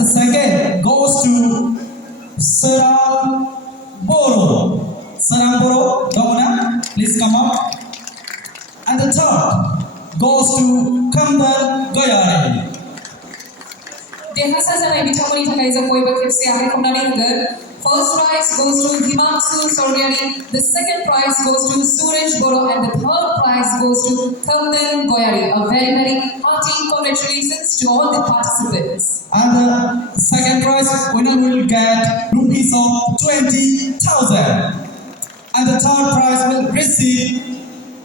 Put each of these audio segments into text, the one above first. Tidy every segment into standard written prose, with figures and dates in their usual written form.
the second goes to bodo. Governor, please come up. And the third goes to Goyari. First prize goes to Himanshu Soryani, the second prize goes to Suresh Bodo, and the third prize goes to Kamdan Goyari. A very, very hearty congratulations to all the participants. And the second prize winner will get rupees of 20,000. And the third prize will receive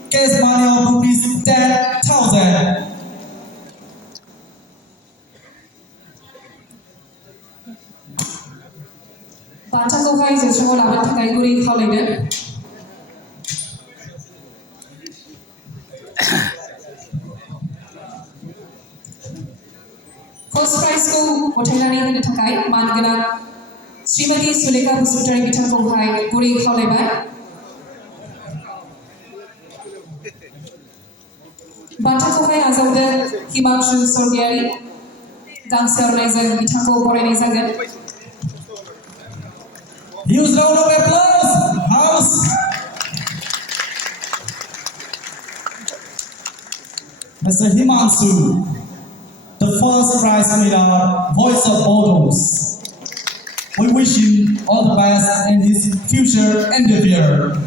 cash money of rupees 10,000. Bantha ko khai jeshmo laban thakai guri khawlaiden. First prize ko othailani hine thakai mangana Srimati Sulekha Hospital bithan ko khai guri khawlaibai. Bantha ko khai azaude Himanshu Soryani gangse organizer bithan ko borainai jagan. Huge round of applause, house. Mr. Himanshu, the first prize winner, Voice of Bodos. We wish him all the best in his future endeavor.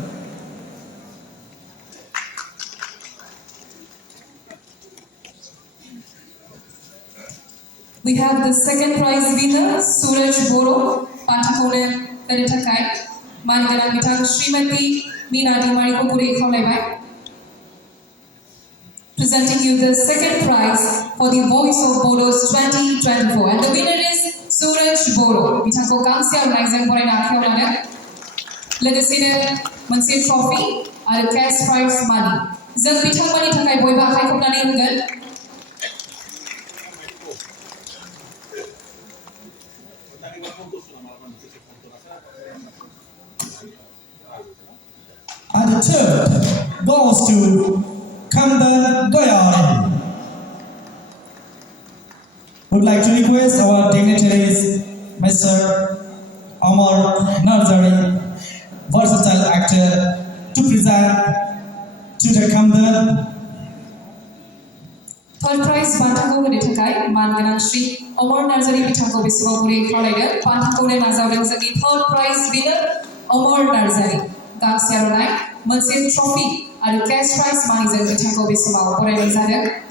We have the second prize winner, Suresh Bodo, Pantakone. Mangalang bitang Srimati Minati Mariko Puri Khawlaibai. Presenting you the second prize for the Voice of Bodos 2024, and the winner is Suresh Bodo. Bitang ko Gangsia Rising for an Archaeolagan. Legacy Mansi Trophy and cash prize money. Zan bitang money Takai Boyba Hai Kopnani Hugan. And the third goes to Goyari. Would like to request our dignitaries, Mr. Amar Narzari, versatile actor, to present to the Kamdan. Third prize Bantha ko gani thakai Mangalang Shri Amar Narzari bithan ko biswa guri khawlaigai. Bantha ko ne nazaudeng sagi third prize winner Amar Narzari. Gangsiaronai, Mansi Trophy, and cash prize money is a Tango Bisma or any other.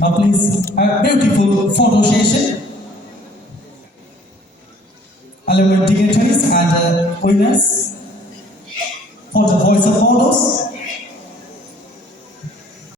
Now please, a beautiful photo session. Along with dignitaries and winners for the Voice of Bodos.